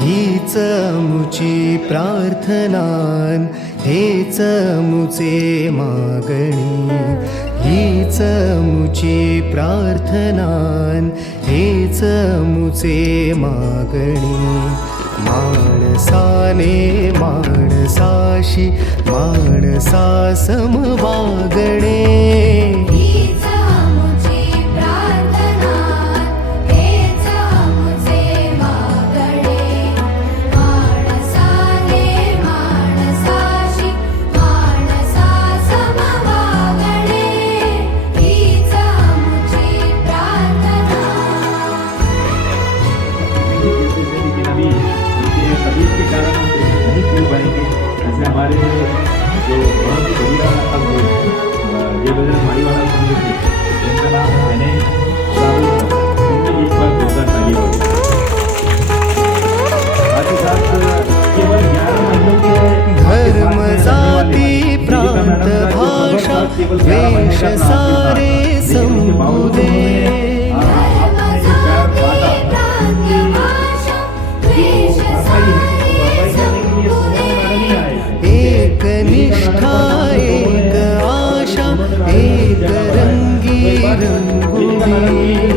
हीच मुची प्रार्थनान हेच मुचे मागणी. हीच मुची प्रार्थनान हेच मुचे मागणी. माणसाने माणसाशी माणसा समवागणे हमारे जो बहुत ही बढ़िया अब ये माली वाला संघ थे जिनका नाम है मैंने उनकी एक बार जोरदार ताली हो। साथ ही साथ केवल ग्यारह महीनों के धर्म जाती प्रांत भाषा वेश Thank you.